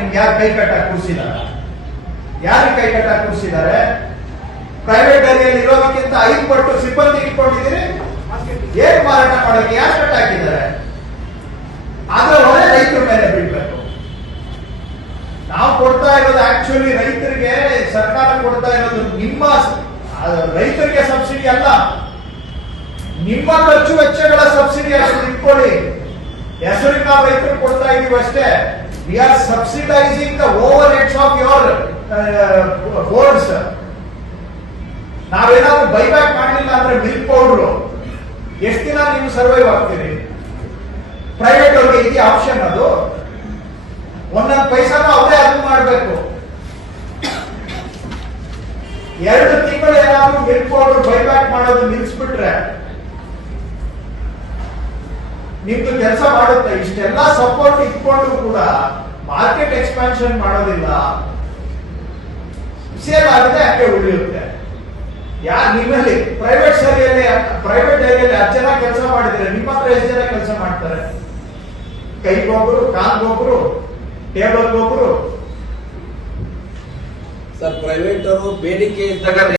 ನಿಮ್ಗೆ ಯಾರು ಕೈ ಕಟ್ಟಾಕ್ ಕೂರಿಸಿದಾರ? ಯಾರು ಕೈ ಕಟ್ಟಾಕ್ ಕೂರಿಸಿದ್ದಾರೆ? ಪ್ರೈವೇಟ್ ಡೈರಿಯಲ್ಲಿ ಇರೋದಕ್ಕಿಂತ 5 ಪಟ್ಟು ಸಿಬ್ಬಂದಿ ಇಟ್ಕೊಂಡಿದ್ದೀರಿ. ಏನ್ ಮಾರಾಟ ಮಾಡೋಕೆ ಯಾರು ಕಟ್ಟಾಕಿದ್ದಾರೆ? ಆದ್ರೆ ಒಳ್ಳೆ ರೈತರ ಮೇಲೆ ಬಿಡ್ಬೇಕು. ನಾವು ಕೊಡ್ತಾ ಇರೋದು ಆಕ್ಚುಲಿ ರೈತರಿಗೆ, ಸರ್ಕಾರ ಕೊಡ್ತಾ ಇರೋದು ನಿಮ್ಮ ರೈತರಿಗೆ ಸಬ್ಸಿಡಿ ಅಲ್ಲ, ನಿಮ್ಮ ಖರ್ಚು ವೆಚ್ಚಗಳ ಸಬ್ಸಿಡಿ ಅಷ್ಟು ಇಟ್ಕೊಳ್ಳಿ. ಹೆಸರಿಗೆ ನಾವು ರೈತರು ಕೊಡ್ತಾ ಇದೀವಿ ಅಷ್ಟೇ. We are subsidizing the overheads of your boards. ನಾವೇನಾದ್ರೂ ಬೈಬ್ಯಾಕ್ ಮಾಡಲಿಲ್ಲ ಅಂದ್ರೆ ಮಿಲ್ಕ್ ಪೌಡರ್ ಎಷ್ಟು ದಿನ ನೀವು ಸರ್ವೈವ್ ಆಗ್ತೀರಿ? ಪ್ರೈವೇಟ್ ಅವ್ರಿಗೆ ಇದೆಯಾ ಆಪ್ಷನ್? ಅದು ಒಂದೊಂದು ಪೈಸಾನು ಅವರೇ ಅದು ಮಾಡಬೇಕು. 2 ತಿಂಗಳು ಏನಾದ್ರೂ ಮಿಲ್ಕ್ ಪೌಡರ್ ಬೈಬ್ಯಾಕ್ ಮಾಡೋದು ನಿಲ್ಸ್ಬಿಟ್ರೆ ನಿಮ್ದು ಕೆಲಸ ಮಾಡುತ್ತೆ. ಇಷ್ಟೆಲ್ಲ ಸಪೋರ್ಟ್ ಇಟ್ಕೊಂಡು ಕೂಡ ಮಾರ್ಕೆಟ್ ಎಕ್ಸ್ಪಾನ್ಷನ್ ಮಾಡೋದಿಲ್ಲ, ಸೇಲ್ ಆಗಿದೆ ಹಂಗೆ ಉಳಿಯುತ್ತೆ. ನಿಮ್ಮಲ್ಲಿ ಪ್ರೈವೇಟ್ ಡೈರಿಯಲ್ಲಿ 10 ಜನ ಕೆಲಸ ಮಾಡಿದ್ರೆ ನಿಮ್ಮ ಹತ್ರ ಎಷ್ಟು ಜನ ಕೆಲಸ ಮಾಡ್ತಾರೆ? ಕೈಗೊಬ್ರು, ಕಾಲ್ಗೊಬ್ರು, ಟೇಬಲ್ಗೊಬ್ರು. ಸರ್, ಪ್ರೈವೇಟ್ ಅವರು ಬೇಡಿಕೆ ಇದ್ದಾಗ